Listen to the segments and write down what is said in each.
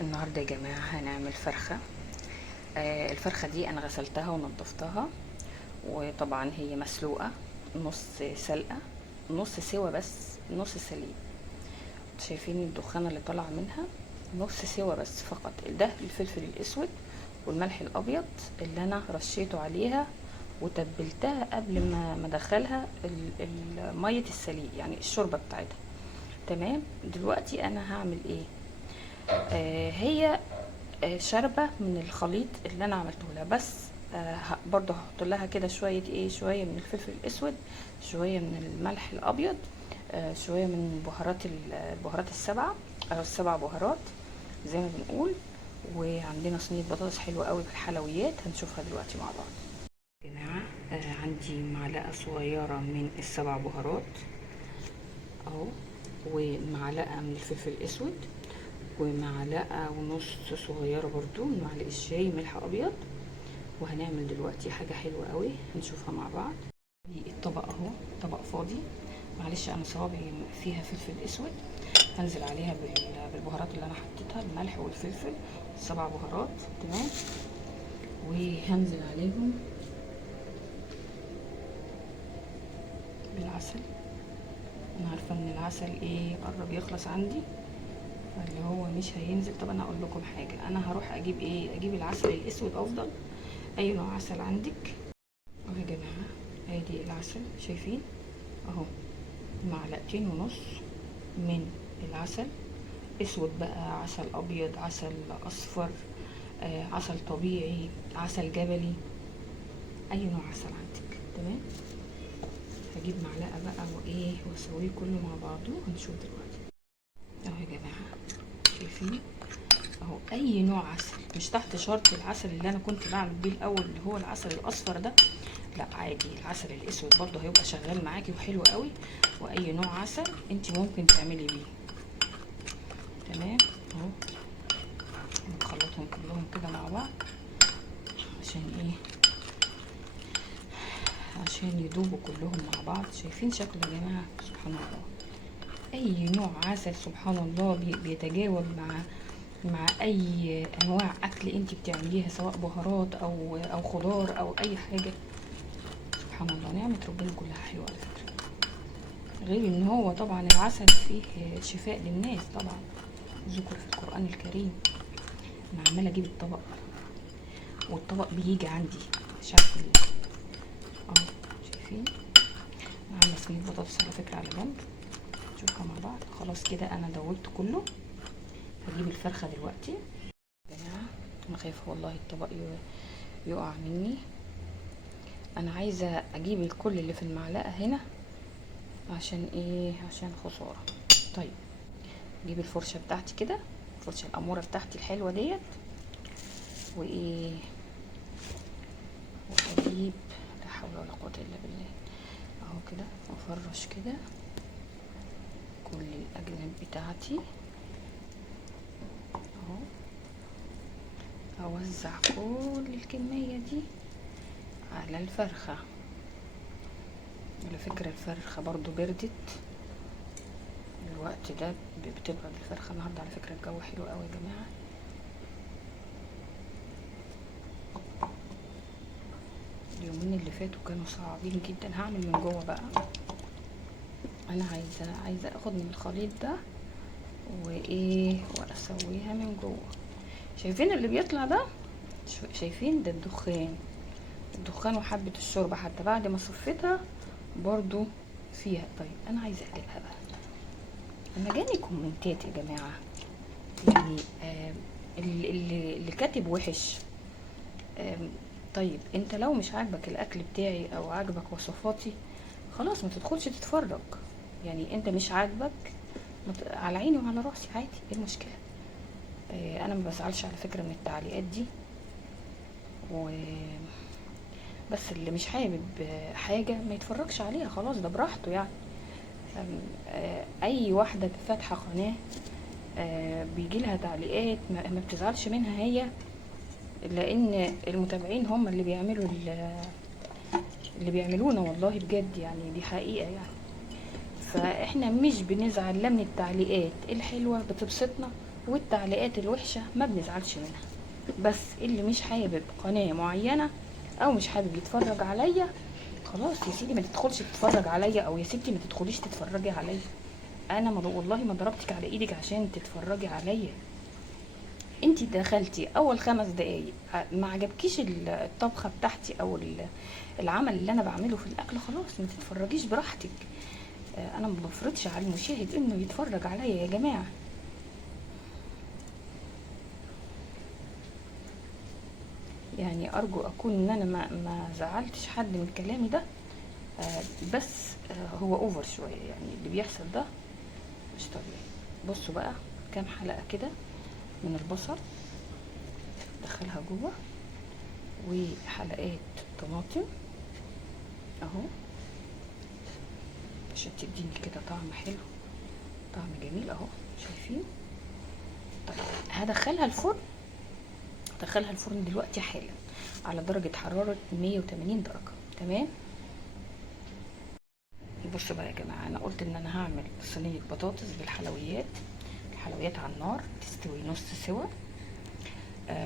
النهارده يا جماعه هنعمل فرخه. الفرخه دي انا غسلتها ونضفتها، وطبعا هي مسلوقه نص سلقه، نص سوا بس نص سليق. شايفين الدخان اللي طالع منها؟ نص سوا بس فقط. ده الفلفل الاسود والملح الابيض اللي انا رشيته عليها وتبلتها قبل ما ادخلها ميه السليق، يعني الشوربه بتاعتها. تمام. دلوقتي انا هعمل ايه؟ هي شاربة من الخليط اللي انا عملته لها، بس برضو هحط لها كده شوية شوية من الفلفل الاسود، شوية من الملح الابيض، شوية من البهارات السبعة او السبع بهارات زي ما بنقول. وعندنا صينية بطاطس حلوة قوي بالحلويات هنشوفها دلوقتي مع بعض. يا جماعة عندي معلقة صغيرة من السبع بهارات اهو، ومعلقة من الفلفل الاسود، ومعلقة ونص صغيرة برضو من معلقة الشاي ملح ابيض. وهنعمل دلوقتي حاجة حلوة قوي هنشوفها مع بعض. دي الطبق اهو، طبق فاضي. معلش انا صوابعي فيها فلفل اسود. هنزل عليها بالبهارات اللي انا حطيتها، الملح والفلفل، السبع بهارات. تمام. وهنزل عليهم بالعسل. انا عارفه ان العسل قرب يخلص عندي، اللي هو مش هينزل. طب انا اقول لكم حاجه، انا هروح اجيب العسل الاسود افضل، اي نوع عسل عندك. اهو يا جماعه، ادي العسل شايفين اهو، معلقتين ونص من العسل اسود بقى، عسل ابيض، عسل اصفر، عسل طبيعي، عسل جبلي، اي نوع عسل عندك. تمام. هجيب معلقه بقى واسويه كله مع بعضه هنشوف دلوقتي. اهو يا جماعه شايفين اهو، اي نوع عسل، مش تحت شرط العسل اللي انا كنت بعمل بيه الاول اللي هو العسل الاصفر ده، لا عادي، العسل الاسود برضه هيبقى شغال معاكي وحلو قوي. واي نوع عسل انت ممكن تعملي بيه. تمام اهو، نخلطهم كلهم كده مع بعض عشان عشان يدوبوا كلهم مع بعض. شايفين شكله يا جماعه؟ سبحان الله، اي نوع عسل سبحان الله بيتجاوب مع اي انواع اكل انت بتعمليها، سواء بهارات او خضار او اي حاجه. سبحان الله، نعمه ربنا كلها حلوه على فكره. غير ان هو طبعا العسل فيه شفاء للناس طبعا، ذكر في القران الكريم. انا عماله اجيب الطبق، والطبق بيجي عندي مش عارفه ليه. اهو شايفين، انا عامله صينيه بطاطس على فكره على جنب، نشوفها مع بعض. خلاص كده انا دوبت كله. هجيب الفرخه دلوقتي يا جماعه. انا خايفه والله الطبق يقع مني. انا عايزه اجيب الكل اللي في المعلقه هنا، عشان خساره. طيب، اجيب الفرشه بتاعتي كده، الفرشه الاموره بتاعتي الحلوه ديت، واجيب، لا حول ولا قوه الا بالله، اهو كده، وافرش كده كل الاجناب بتاعتي اهو. اوزع كل الكميه دي على الفرخه. على فكره الفرخه برضو بردت الوقت ده، بتبرد الفرخه النهارده. على فكره الجو حلو قوي يا جماعه. اليومين اللي فاتوا كانوا صعبين جدا. هعمل من جوه بقى. انا عايزه اخد من الخليط ده واسويها من جوه. شايفين اللي بيطلع ده؟ شايفين ده الدخان وحبه الشوربه حتى بعد ما صفيتها برضو فيها. طيب انا عايزه اقلبها بقى. انا جاني كومنتات يا جماعه، يعني اللي كاتب وحش. طيب انت لو مش عاجبك الاكل بتاعي او عاجبك وصفاتي، خلاص ما تدخلش تتفرج. يعني انت مش عاجبك، على عيني وعلى راسي عادي، ايه المشكله؟ انا ما بزعلش على فكره من التعليقات دي. و بس اللي مش حابب حاجه ما يتفرجش عليها، خلاص ده براحته يعني. اي واحده فاتحه قناه بيجي لها تعليقات ما بتزعلش منها هي، لان المتابعين هم اللي بيعملونا والله بجد، يعني دي حقيقه يعني. فاحنا مش بنزعل لا من التعليقات الحلوه بتبسطنا، والتعليقات الوحشه ما بنزعلش منها، بس اللي مش حابب قناه معينه او مش حابب يتفرج عليا، خلاص يا سيدي ما تدخلش تتفرج عليا، او يا ستي ما تدخليش تتفرجي عليا. انا والله ما ضربتك على ايدك عشان تتفرجي عليا. انتي دخلتي اول 5 دقايق ما عجبكيش الطبخه بتاعتي او العمل اللي انا بعمله في الاكل، خلاص ما تتفرجيش براحتك. انا ما بفرضش على المشاهد انه يتفرج عليا يا جماعه. يعني ارجو اكون ان انا ما زعلتش حد من كلامي ده. بس هو اوفر شويه، يعني اللي بيحصل ده مش طبيعي. بصوا بقى كام حلقه كده من البصل دخلها جوه، وحلقات طماطم اهو عشان تديني كده طعم حلو، طعم جميل اهو، شايفين؟ طيب هدخلها الفرن دلوقتي حالا على درجة حرارة 180 درجة. تمام. بصوا بقى يا جماعة، انا قلت ان انا هعمل صينية بطاطس بالحلويات. الحلويات على النار تستوي نص سوا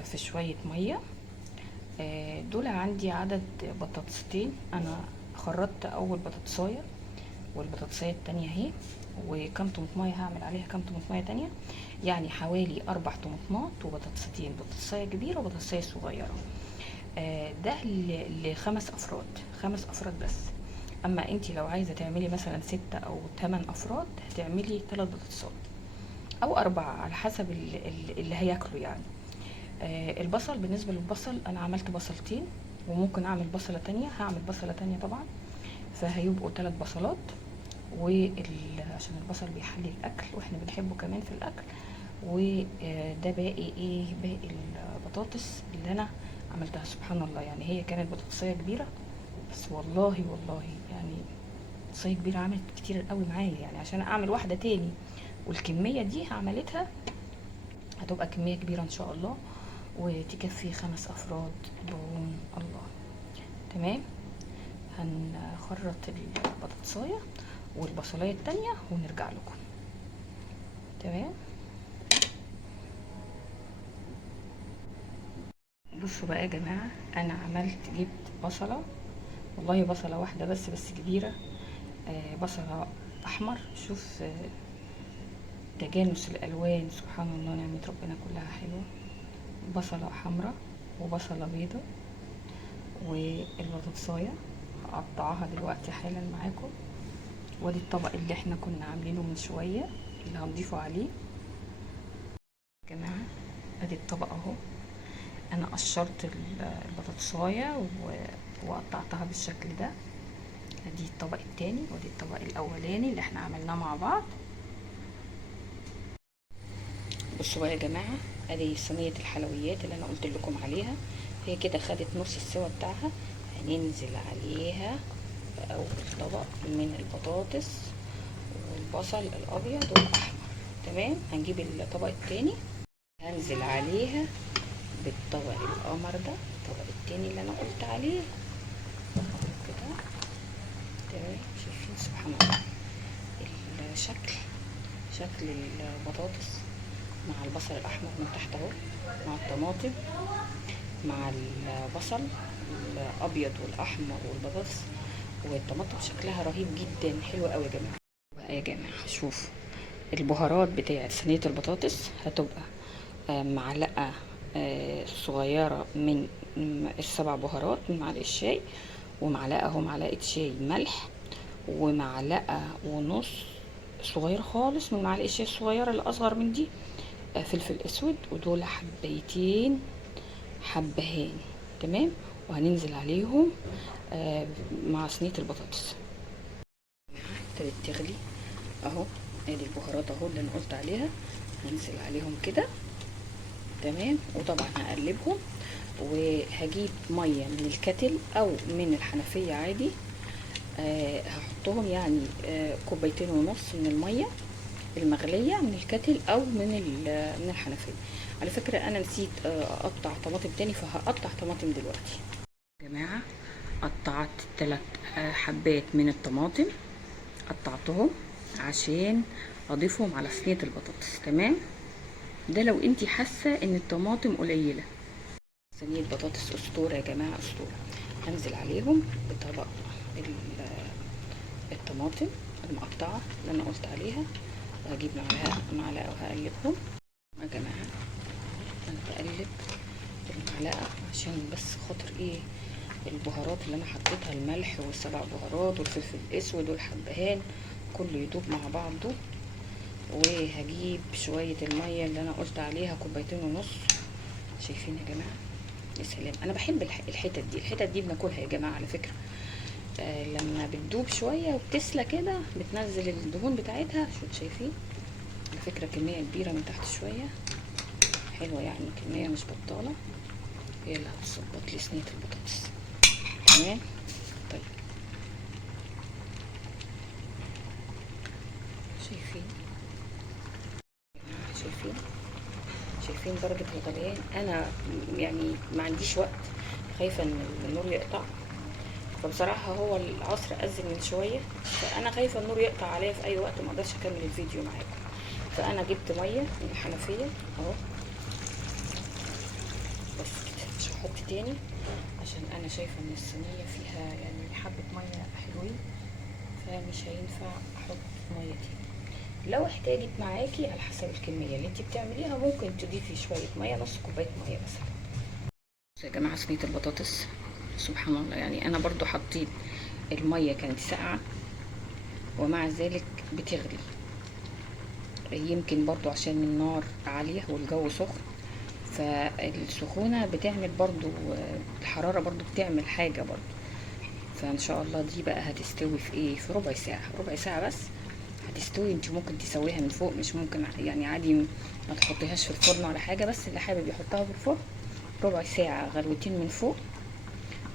في شوية مية. دول عندي عدد بطاطستين، انا خرطت اول بطاطسايه والبطاطسايه التانية اهي، وكم طماطمايه هعمل عليها كم طماطمايه تانية، يعني حوالي 4 طماطمات وبطاطستين، بطاطسايه كبيره وبطاطسايه صغيره. ده ل5 افراد، 5 افراد بس. اما انتي لو عايزه تعملي مثلا 6 او 8 افراد هتعملي 3 بطاطسات او 4 على حسب اللي هياكلوا يعني. البصل، بالنسبه للبصل انا عملت بصلتين، وممكن اعمل بصله تانية، هعمل بصله تانية طبعا، فهيبقوا 3 بصلات. عشان البصل بيحلي الاكل واحنا بنحبه كمان في الاكل. وده باقي البطاطس اللي انا عملتها. سبحان الله، يعني هي كانت بطاطسيه كبيره، بس والله يعني بطاطسيه كبيره عملت كتير قوي معايا، يعني عشان اعمل واحده تاني والكميه دي عملتها هتبقى كميه كبيره ان شاء الله، وتكفي 5 افراد بعون الله. تمام. هنخرط البطاطسايه والبصلايه التانية ونرجع لكم. تمام. بصوا بقى يا جماعه، انا جبت بصله، والله بصله واحده بس كبيره. بصله احمر، شوف تجانس الالوان، سبحان الله نعمه ربنا كلها حلوه. بصله حمراء وبصله بيضه والبطاطسايه هقطعها دلوقتي حالا معاكم. وادي الطبق اللي احنا كنا عاملينه من شويه اللي هنضيفه عليه يا جماعه. ادي الطبق اهو، انا قشرت البطاطسايه وقطعتها بالشكل ده. ادي الطبق التاني ودي الطبق الاولاني اللي احنا عملناه مع بعض. بصوا بقى يا جماعه، ادي صينيه الحلويات اللي انا قلت لكم عليها، هي كده خدت نص السوا بتاعها. هننزل عليها باول طبق من البطاطس والبصل الابيض والاحمر. تمام. هنجيب الطبق التاني، هنزل عليها بالطبق القمر ده، الطبق التاني اللي انا قلت عليه كده. تمام. شايفين سبحان الله شكل البطاطس مع البصل الاحمر من تحت اهو، مع الطماطم مع البصل الابيض والاحمر والبطاطس والطماطم، شكلها رهيب جدا، حلو قوي يا جماعه. بقى يا جماعه شوفوا البهارات بتاعه صينيه البطاطس، هتبقى معلقه صغيره من ال7 بهارات من معلقه الشاي، ومعلقه اهو معلقه شاي ملح، ومعلقه ونص صغيره خالص من معلقه الشاي الصغيره اللي اصغر من دي فلفل اسود، ودول حبهان. تمام. وهننزل عليهم مع صينيه البطاطس. ابتدت تغلي اهو، ادي البهارات اهو اللي انا قلت عليها، هنزل عليهم كده. تمام. وطبعا هقلبهم، وهجيب ميه من الكتل او من الحنفيه عادي. هحطهم يعني 2.5 كوباية من الميه المغليه من الكتل او من الحنفيه. على فكره انا نسيت اقطع طماطم تاني، فهقطع طماطم دلوقتي يا جماعه. قطعت 3 حبات من الطماطم، قطعتهم عشان اضيفهم على صينيه البطاطس. تمام. ده لو انتي حاسه ان الطماطم قليله. صينيه بطاطس اسطوره يا جماعه، اسطوره. هنزل عليهم بطبق الطماطم المقطعه اللي انا قلت عليها، وهجيب معلقه وهقلبهم يا جماعه. انا بقلب المعلقه عشان بس خاطر ايه، البهارات اللي انا حطيتها، الملح والسبع بهارات والفلفل الاسود والحبهان كله يدوب مع بعضه. وهجيب شويه الميه اللي انا قلت عليها، 2.5 كوب. شايفين يا جماعه؟ يا سلام، انا بحب الحتت دي بناكلها يا جماعه على فكره. لما بتدوب شويه وبتسلى كده بتنزل الدهون بتاعتها. شايفين؟ على فكره كميه كبيره من تحت شويه، حلوه يعني، كميه مش بطاله. هي اللي هتظبط لي صينيه البطاطس. تمام. طيب شايفين؟ شايفين درجه الغليان؟ انا يعني ما عنديش وقت، خايفه ان النور يقطع. فبصراحه هو العصر اذن من شويه، فانا خايفه النور يقطع عليا في اي وقت ما اقدرش اكمل الفيديو معاكم. فانا جبت ميه من الحنفيه اهو، بس كده مش هحط تاني عشان انا شايفه ان الصينيه فيها يعني حبه ميه حلوين، فمش هينفع احط ميه تاني. لو احتاجت معاكي على حسب الكميه اللي انت بتعمليها ممكن تضيفي شويه ميه، نص كوبايه ميه مثلا. يا جماعه صينيه البطاطس سبحان الله، يعني انا برضو حطيت الميه كانت ساقعه ومع ذلك بتغلي. يمكن برضو عشان النار عاليه والجو سخن، فالسخونه بتعمل برضو، الحراره برضو بتعمل حاجه برضو. فان شاء الله دي بقى هتستوي في ايه، في ربع ساعه، ربع ساعه بس هتستوي. انت ممكن تسويها من فوق، مش ممكن يعني عادي ما تحطيهاش في الفرن ولا حاجه، بس اللي حابب يحطها في الفرن ربع ساعه، غلوتين من فوق،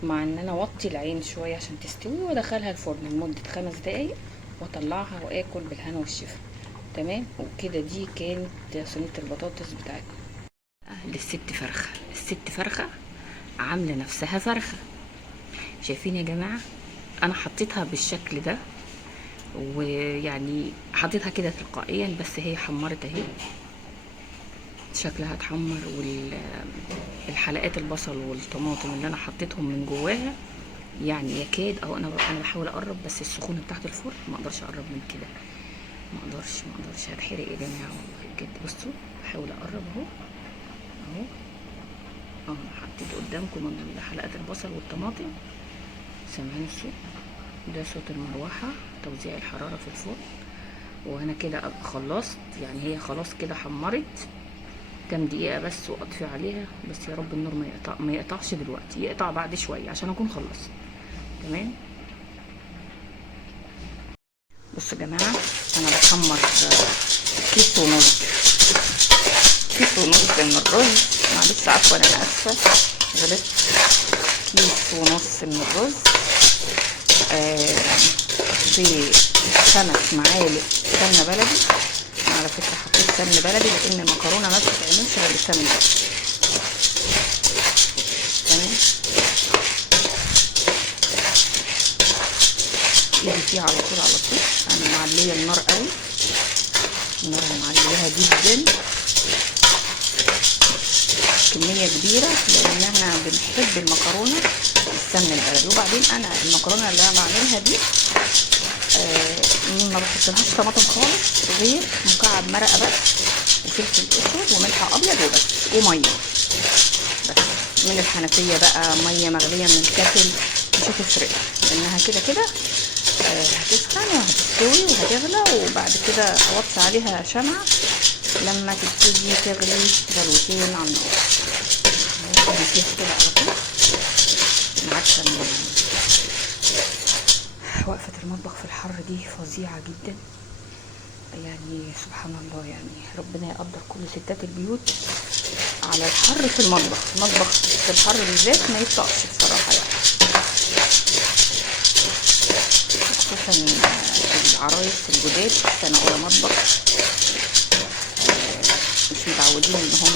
مع ان انا اوطي العين شويه عشان تستوي، وادخلها الفرن لمده 5 دقايق واطلعها واكل بالهنا والشفا. تمام. وكده دي كانت صينيه البطاطس بتاعتنا. للست فرخه، الست فرخه عامله نفسها فرخه. شايفين يا جماعه؟ انا حطيتها بالشكل ده، ويعني حطيتها كده تلقائيا، بس هي حمرت اهي، شكلها اتحمر. والحلقات البصل والطماطم اللي انا حطيتهم من جواها يعني يكاد، او انا بحاول اقرب، بس السخونه بتاعت الفرن ما اقدرش اقرب من كده، ما اقدرش هتحرق يا جماعه والله بجد. بصوا بحاول اقرب اهو، اهو حطيت قدامكم من حلقات البصل والطماطم. سامعين الصوت ده؟ صوت المروحه، توزيع الحراره في الفرن. وانا كده ابقى خلصت، يعني هي خلاص كده حمرت. كام دقيقه بس واطفي عليها، بس يا رب النور ما يقطعش دلوقتي، يقطع بعد شويه عشان اكون خلصت. تمام. بصوا يا جماعه، انا بحمر كيس ونص من الرز. معلش عفوا، انا اسفه غلطت. كيس ونص من الرز في 5 معالق سمنه بلدي. على فكره حطيت سمنه بلدي لان المكرونه ما بتتعملش غير بالسمنه البلدي. تمام. ايدي فيها على طول على طول. انا معليه النار قوي، النار معليها جدا، كميه كبيره، لان احنا بنحب المكرونه بالسمنه البلدي. وبعدين انا المكرونه اللي انا بعملها دي ما بحطلهاش طماطم خالص، غير مكعب مرقه بس، وفلفل اسود وملح ابيض وبس، وميه بس من الحنفيه بقى، ميه مغليه من الكاتل، مش هتفرق لانها كده كده هتسخن وهتستوي وهتغلى. وبعد كده اوطي عليها شمعة لما تبتدي تغلي غلوتين على النار. فيها كده على طول. انا عارفه ان وقفه المطبخ في الحر دي فظيعه جدا، يعني سبحان الله، يعني ربنا يقدر كل ستات البيوت على الحر في المطبخ. المطبخ في الحر بالذات ما يطلعش بصراحه، يعني خصوصا العرايس الجداد سنة أولى مطبخ، مش متعودين ان هم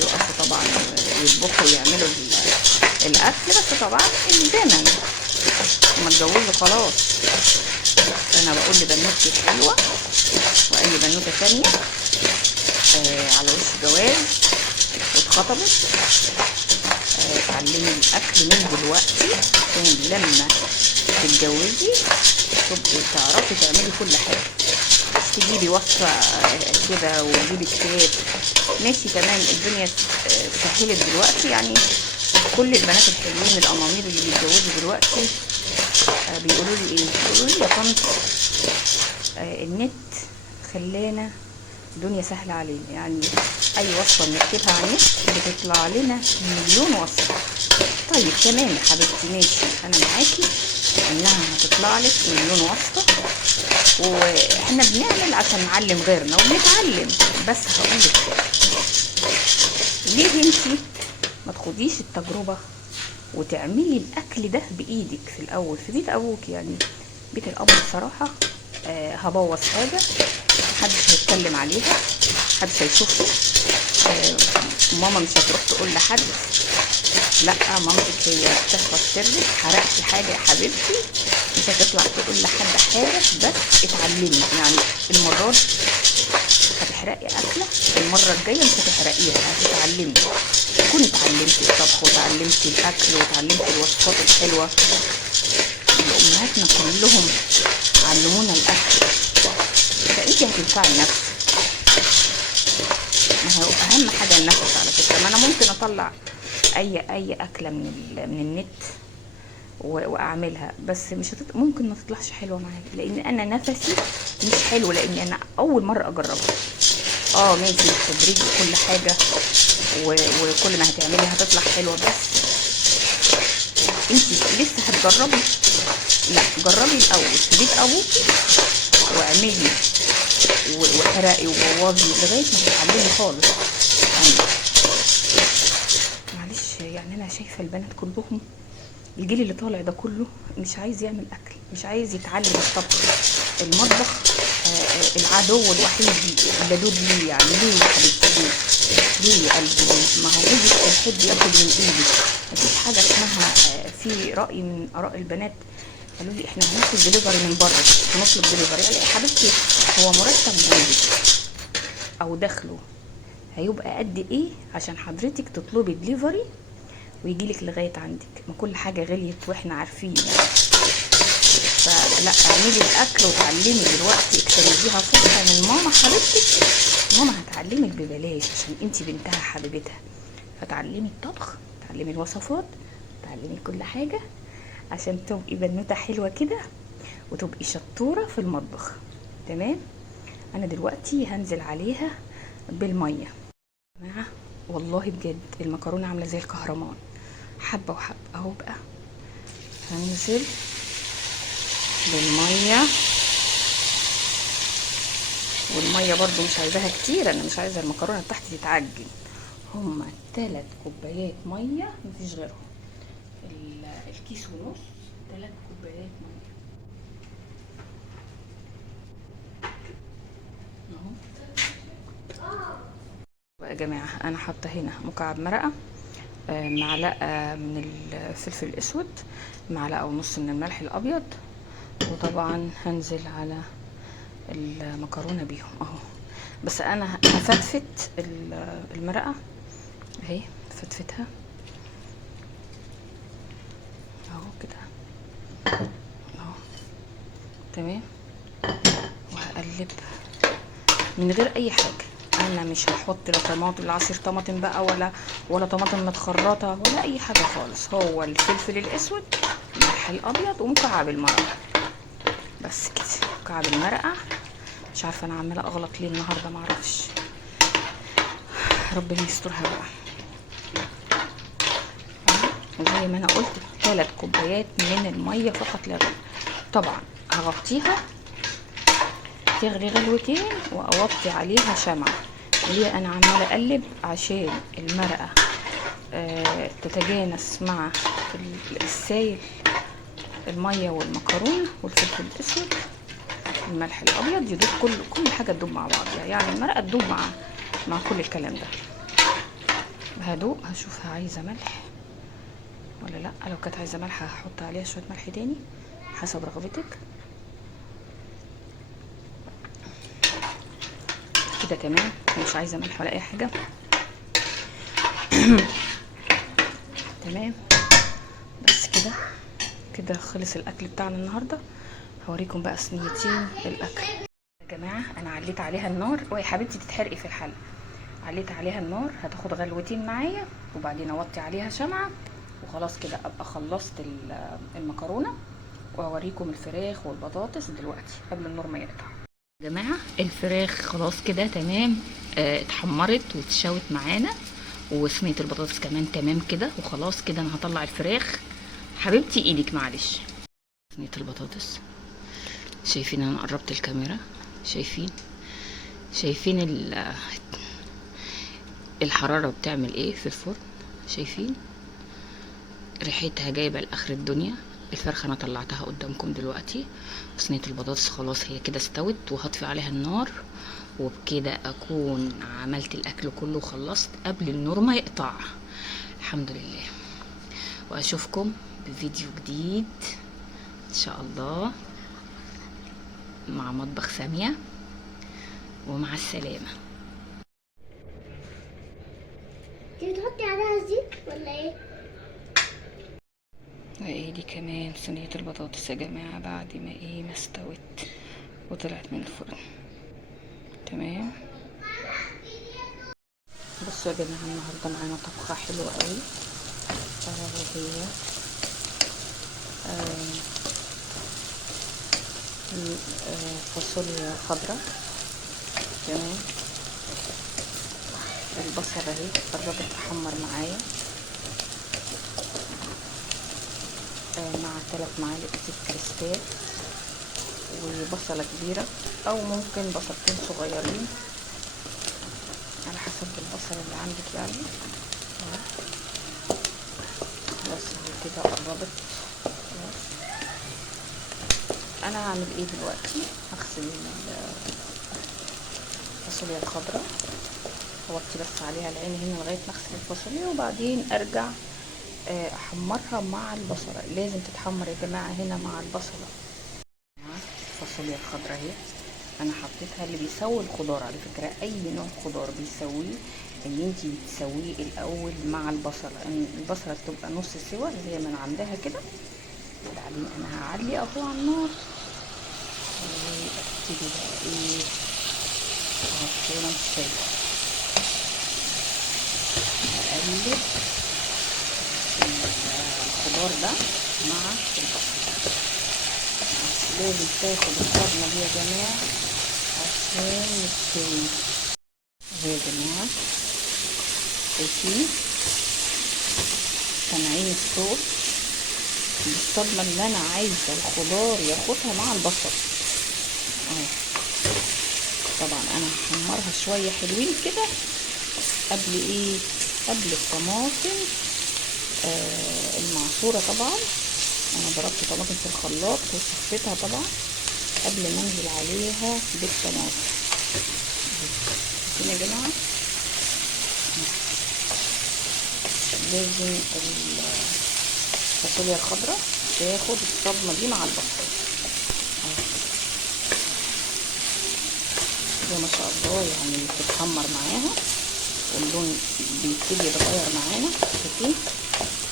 يقفوا طبعا يطبخوا ويعملوا الاكل، بس طبعا الزمن هما اتجوزوا خلاص. انا بقول لبنوتي حلوه واي بنوته ثانيه على وش جواز واتخطبت، اتعلمي الاكل من دلوقتي عشان لما تتجوزي تبقي تعرفي تعملي كل حاجه. تجيبي وصفه كده وتجيبي كتاب ماشي تمام، الدنيا سهلت دلوقتي يعني. كل البنات الحلوين الامامير اللي بيتجوزوا دلوقتي بيقولوا لي ايه؟ بيقولوا لي يا طنط النت خلانا الدنيا سهله علينا، يعني اي وصفه بنكتبها على النت بتطلع لنا مليون وصفه. طيب تمام يا حبيبتي ماشي، انا معاكي انها هتطلع لك مليون وصفه، واحنا بنعمل عشان نعلم غيرنا وبنتعلم. بس هقولك ليه انتي ما تاخديش التجربه وتعملي الاكل ده بايدك في الاول في بيت ابوك؟ يعني بيت الاب بصراحه هبوظ حاجه محدش هيتكلم عليها، محدش هيشوفه. ماما مش هتروح تقول لحد، لا مامتك هي بتحفظ سرك. حرقتي حاجه يا حبيبتي مش هتطلع تقول لحد حاجه، بس اتعلمي. يعني المره دي هتحرقي اكله، المره الجايه مش هتحرقيها، هتتعلمي. تكوني اتعلمتي الطبخ وتعلمتي الاكل وتعلمتي الوصفات الحلوه. امهاتنا كلهم علمونا الاكل، فانتي هتنفعي نفسك. ما هو اهم حاجه النفس على فكره. ما انا ممكن اطلع اي اكله من النت واعملها، بس مش ممكن ما تطلعش حلوه معايا لان انا نفسي مش حلو، لان انا اول مره اجربها. ماشي بالتدريج وكل حاجه وكل ما هتعملي هتطلع حلوه، بس انتي لسه هتجربي. لا جربي الاول في بيت ابوكي واعملي واحرقي وبوظي لغايه ما تتعلمي خالص. معلش يعني انا شايفه البنات كلهم، الجيل اللي طالع ده كله مش عايز يعمل اكل، مش عايز يتعلم الطبخ. المطبخ العدو الوحيد اللدود ليه. يعني ليه يا حبيبتي؟ ليه يا قلبي؟ ما هو جوزك هيحب ياكل من ايدك. مفيش حاجه اسمها في راي من اراء البنات قالوا لي احنا هنطلب دليفري من بره، هنطلب دليفري. يعني يا حبيبتي هو مرتب جوزك او دخله هيبقى قد ايه عشان حضرتك تطلبي دليفري ويجيلك لغايه عندك؟ ما كل حاجه غليت واحنا عارفين يعني. فلا اعملي الاكل وتعلمي دلوقتي، اكتنزيها فرصه من ماما حبيبتك. ماما هتعلمك ببلاش عشان انتي بنتها حبيبتها، فتعلمي الطبخ، تعلمي الوصفات، تعلمي كل حاجه عشان تبقي بنوته حلوه كده وتبقي شطوره في المطبخ. تمام. انا دلوقتي هنزل عليها بالميه يا جماعه، والله بجد المكرونه عامله زي الكهرمان، حبه وحبه اهو. بقى هنزل بالميه، والميه برضو مش عايزاها كتير، انا مش عايزه المكرونه بتاعتي تتعجن. هما 3 كوبايات ميه مفيش غيرهم، الكيس ونص 3 كوبايات ميه اهو. بقى يا جماعه انا حاطه هنا مكعب مرقه، معلقه من الفلفل الاسود، معلقه ونص من الملح الابيض، وطبعا هنزل على المكرونه بيهم اهو. بس انا هفتفت المرقه اهي، فتفتها اهو كده اهو تمام. وهقلب من غير اي حاجه. انا مش هحط لا طماطم لا عصير طماطم بقى ولا طماطم متخرطه ولا اي حاجه خالص. هو الفلفل الاسود، الملح الابيض، ومكعب المرقه، بس كده. مكعب المرقه. مش عارفه انا عماله اغلط ليه النهارده، معرفش، ربنا يسترها بقى. وزي ما انا قلت 3 كوبايات من الميه فقط لا غير. طبعا هغطيها تغلي غلوتين واوطي عليها شمعة. ليه انا عماله اقلب؟ عشان المرقه تتجانس مع السائل، الميه والمكرونه والفلفل الاسود الملح الابيض، يدوب كل حاجه تدوب مع بعض. يعني المرقه تدوب مع كل الكلام ده. هدوق هشوفها عايزه ملح ولا لا. لو كانت عايزه ملح هحط عليها شويه ملح تاني حسب رغبتك. كده تمام، مش عايزه ملح ولا اي حاجه. تمام، بس كده كده خلص الاكل بتاعنا النهارده. هوريكم بقى صينيتين الاكل يا جماعه. انا عليت عليها النار، ويا حبيبتي تتحرقي في الحله. عليت عليها النار، هتاخد غلوتين معايا، وبعدين اوطي عليها شمعه، وخلاص كده ابقى خلصت المكرونه. واوريكم الفراخ والبطاطس دلوقتي قبل النور ما يقطع. يا جماعه الفراخ خلاص كده تمام، اتحمرت واتشوت معانا، وصينيه البطاطس كمان تمام كده. وخلاص كده انا هطلع الفراخ. حبيبتي ايدك معلش. صينيه البطاطس، شايفين انا قربت الكاميرا؟ شايفين الحراره بتعمل ايه في الفرن؟ شايفين ريحتها جايبه لاخر الدنيا. الفرخه انا طلعتها قدامكم دلوقتي، وصينيه البطاطس خلاص هي كده استوت، وهطفي عليها النار، وبكده اكون عملت الاكل كله وخلصت قبل النور ما يقطع الحمد لله. واشوفكم بفيديو جديد ان شاء الله مع مطبخ سامية، ومع السلامة. انتي بتحطي عليها زيت ولا ايه؟ وايه دي كمان صينية البطاطس يا جماعة بعد ما استوت وطلعت من الفرن تمام. بصوا يا جماعة النهاردة معانا طبخة حلوة قوي، وهي فاصوليا خضراء تمام. البصل اهي قربت تحمر معايا، مع 3 معالق زيت كريستال، وبصلة كبيرة او ممكن بصلتين صغيرين على حسب البصل اللي عندك يعني. بس كده قربت. انا هعمل ايه دلوقتي؟ هغسل الفاصوليا الخضراء، اوطي بس عليها العين هنا لغايه ما اغسل الفاصوليا، وبعدين ارجع احمرها مع البصله. لازم تتحمر يا جماعه هنا مع البصله. الفاصوليا الخضراء اهي انا حطيتها. اللي بيسوي الخضار على فكره اي نوع خضار بيسويه ان انتي بتسويه الاول مع البصله، ان البصله تبقى نص سوا زي ما انا عاملاها كده. وبعدين انا هعلي اهو على النار، وابتدي بقى ايه احط شويه اقلب الخضار ده مع البصل. لازم تاخد الصدمه دي يا جماعه عشان يستوي. اهو يا جماعه شايفين سامعين الصوت؟ الصدمه اللي انا عايزه الخضار ياخدها مع البصل اهو. طبعا انا هحمرها شويه حلوين كده قبل ايه؟ قبل الطماطم المعصوره. طبعا انا ضربت طماطم في الخلاط وصفيتها طبعا قبل ما انزل عليها بالطماطم. شايفين يا جماعه؟ لازم الفاصوليا الخضراء تاخد الصدمه دي مع البصل كده ما شاء الله، يعني بتتحمر معاها واللون بيبتدي يتغير معانا. شايفين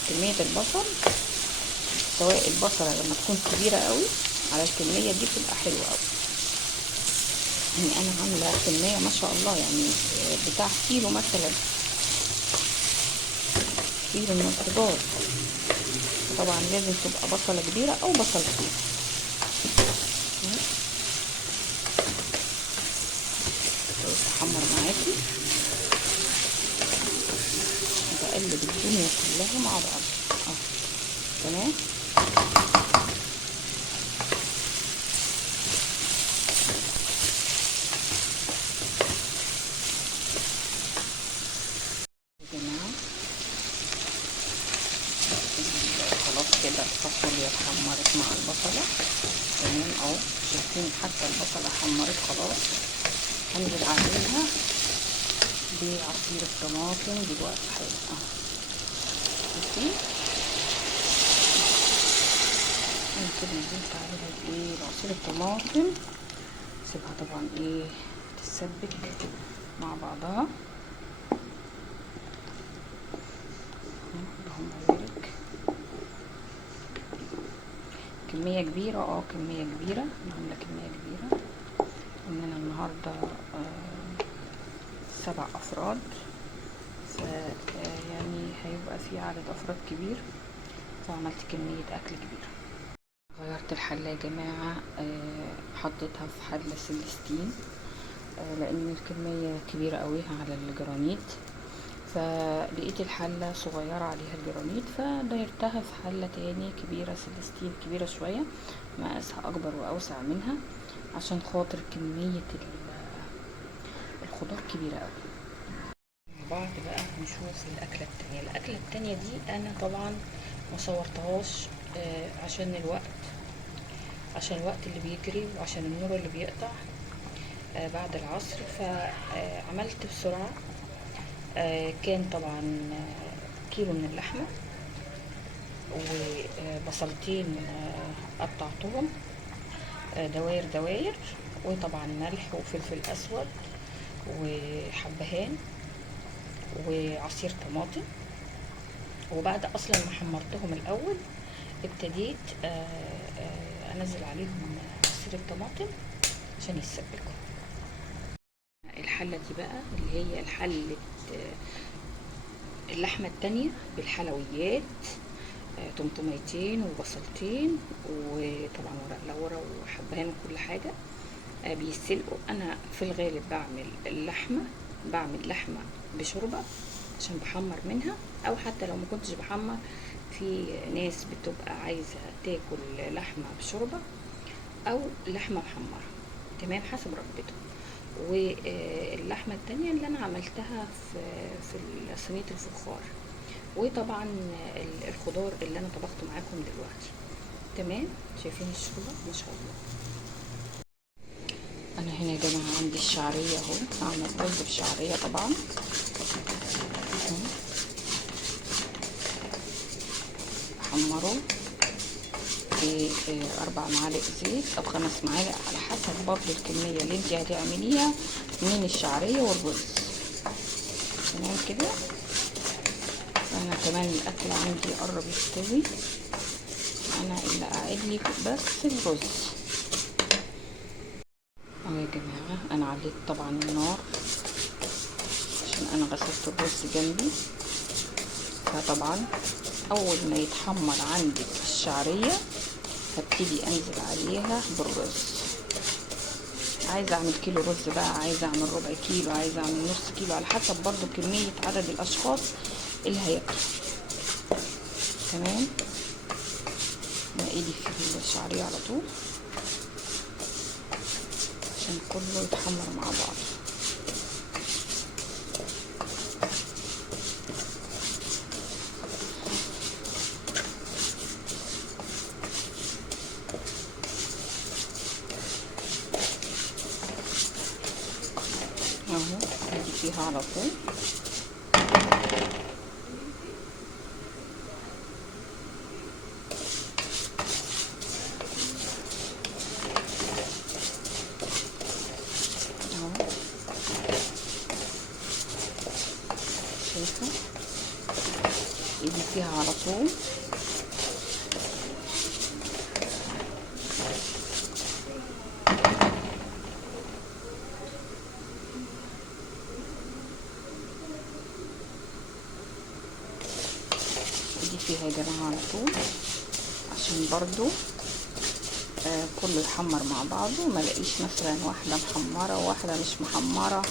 كميه البصل؟ سواء البصله لما تكون كبيره قوي على الكميه دي بتبقى حلوه قوي. يعني انا عامله كميه ما شاء الله، يعني بتاع كيلو مثلا، كيلو من الخضار. طبعا لازم تبقى بصله كبيره او بصلتين. تحمر معاكي، بقلب الدنيا كلها مع بعض تمام. خلاص كده الفاصوليا اتحمرت مع البصله تمام اهو. شايفين حتى البصله حمرت خلاص. هنزل عليها بعصير الطماطم دلوقتي حالا اهو. شايفين انا كده نزلت عليها بايه؟ بعصير الطماطم. سيبها طبعا ايه تتسبك مع بعضها. اللهم بارك. كمية كبيرة، كمية كبيرة، عاملة كمية كبيرة. اننا النهاردة 7 افراد، يعني هيبقى في عدد افراد كبير، فعملت كمية اكل كبيرة. غيرت الحلة يا جماعة، حطيتها في حلة سيلستين، لان الكمية كبيرة قوي على الجرانيت، فلقيت الحلة صغيرة عليها الجرانيت، فدايرتها في حلة تاني كبيرة سيلستين، كبيرة شوية، مقاسها اكبر واوسع منها، عشان خاطر كمية الخضار كبيرة قوي. مع بعض بقى نشوف الأكلة التانية. الأكلة التانية دي أنا طبعا ما صورتهاش عشان الوقت اللي بيجري، وعشان النور اللي بيقطع بعد العصر، فعملت بسرعة. كان طبعا كيلو من اللحمة، وبصلتين قطعتهم دواير دواير، وطبعا ملح وفلفل أسود وحبهان وعصير طماطم. وبعد اصلا ما حمرتهم الاول، ابتديت انزل عليهم عصير الطماطم عشان يتسبكوا. الحله دي بقى اللي هي الحله اللحمه التانية بالحلويات، طماطميتين وبصلتين، وطبعا ورق لورا وحبهان وكل حاجه بيسلقوا. انا في الغالب بعمل لحمه بشوربه عشان بحمر منها، او حتى لو ما كنتش بحمر، في ناس بتبقى عايزه تاكل لحمه بشوربه او لحمه محمره، تمام، حسب رغبتهم. واللحمه التانية اللي انا عملتها في صينيه الفخار، وطبعا الخضار اللي انا طبخته معاكم دلوقتي، تمام. شايفين الشوربه ما شاء الله. انا هنا يا جماعه عندي الشعريه اهو، هعمل رز بشعريه طبعا. احمره ب 4 معالق زيت او 5 معالق، على حسب برضو الكميه اللي انت هتعمليها من الشعريه والرز، تمام كده. انا كمان الاكل عندي قرب يستوي، انا اللي قاعد لي بس الرز اهو يا جماعه. انا عليت طبعا النار عشان انا غسلت الرز جنبي، فطبعا اول ما يتحمر عندك الشعريه هبتدي انزل عليها بالرز. عايزه اعمل كيلو رز بقى، عايزه اعمل ربع كيلو، عايزه اعمل نص كيلو، على حسب برضو كميه عدد الاشخاص اللي هياكلوا، تمام. ايدي في الشعريه على طول عشان كله يتحمر مع بعض. اهو ادي فيها على طول. اهو شايفه ادي فيها على طول. فيها يا جماعه على طول عشان برضو كله يحمر مع بعضه، ما لاقيش مثلا واحده محمره وواحده مش محمره،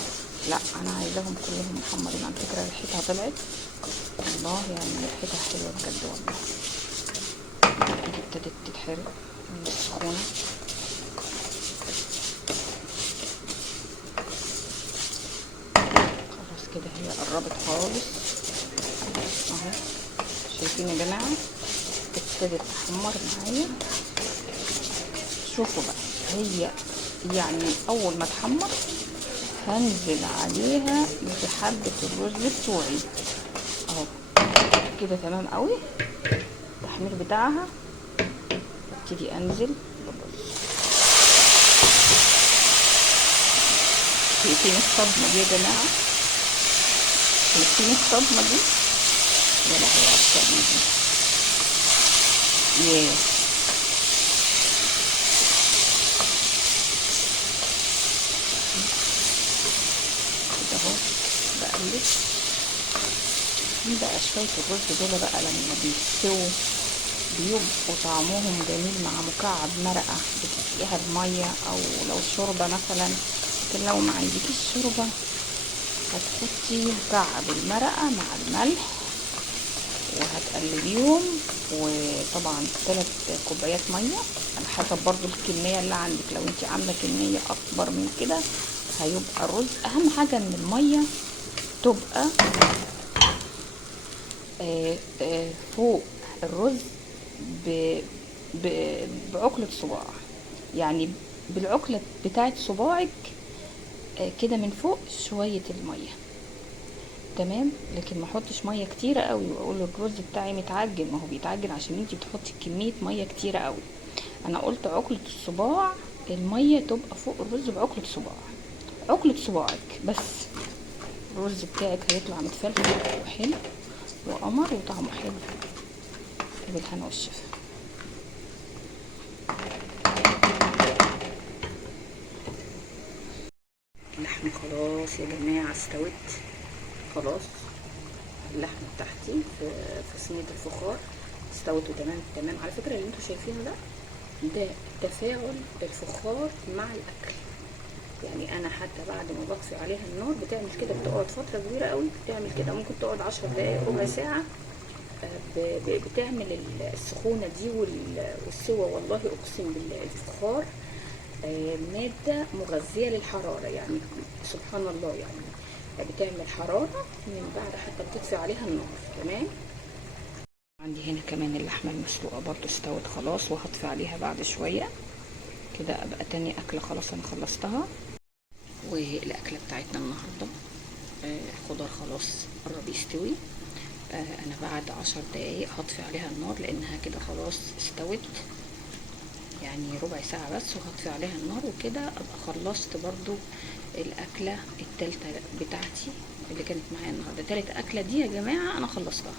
لا انا عايزاهم كلهم محمرين. على فكره ريحتها طلعت والله، يعني ريحتها حلوه بجد والله. ايدي ابتدت تتحرق من السخونه. خلاص كده هي قربت خالص اهو. شايفين يا جماعه ابتدت تحمر معايا. شوفوا بقى، هي يعني اول ما تحمر هنزل عليها بحبة الرز بتوعي اهو كده، تمام قوي. التحمير بتاعها ابتدي انزل بالرز شايفين الصدمة دي يا جماعة؟ شايفين الصدمة دي؟ يا لهوي على الصدمة دي. ياه. كده اهو بقلب. دي بقى شوية الرز دول بقى لما بيستووا بيبقوا طعمهم جميل مع مكعب مرقة بتسقيها بمية، او لو شوربة مثلا. لكن لو ما عندكيش شوربة هتحطي مكعب المرقة مع الملح وهتقلبيهم، وطبعا 3 كوبايات مية على حسب برضو الكمية اللي عندك. لو انت عاملة كمية اكبر من كده هيبقى الرز. اهم حاجة ان المية تبقى فوق الرز بعقلة صباع، يعني بالعقلة بتاعت صباعك كده من فوق شوية المية. تمام. لكن ما احطش ميه كتيره قوي واقول الرز بتاعي متعجن، ما هو بيتعجن عشان انتي بتحطي كميه ميه كتيره قوي. انا قلت عقله الصباع، الميه تبقى فوق الرز بعقله صباع، عقله صباعك بس. الرز بتاعك هيطلع متفلفل وحلو وقمر وطعمه حلو بالهنا والشفا. اللحمه خلاص يا جماعه استوت خلاص. اللحمه بتاعتي في صينيه الفخار استوت تمام تمام. على فكره اللي انتوا شايفينه ده تفاعل الفخار مع الاكل. يعني انا حتى بعد ما بطفي عليها النار بتعمل كده، بتقعد فتره كبيره قوي بتعمل كده، ممكن تقعد 10 دقايق ربع ساعه بتعمل السخونه دي والسوى. والله اقسم بالله الفخار ماده مغذيه للحراره، يعني سبحان الله، يعني بتعمل حراره من بعد حتى بتطفي عليها النار. تمام. عندي هنا كمان اللحمه المسلوقه برضو استوت خلاص، وهطفي عليها بعد شويه كده ابقى تاني اكله خلاص انا خلصتها. والاكله بتاعتنا النهارده الخضار خلاص قرب يستوي. انا بعد 10 دقايق هطفي عليها النار لانها كده خلاص استوت، يعني ربع ساعه بس وهطفي عليها النار وكده ابقى خلصت برضو الاكله التالتة بتاعتي اللي كانت معايا النهارده. تالت اكله دي يا جماعه انا خلصتها.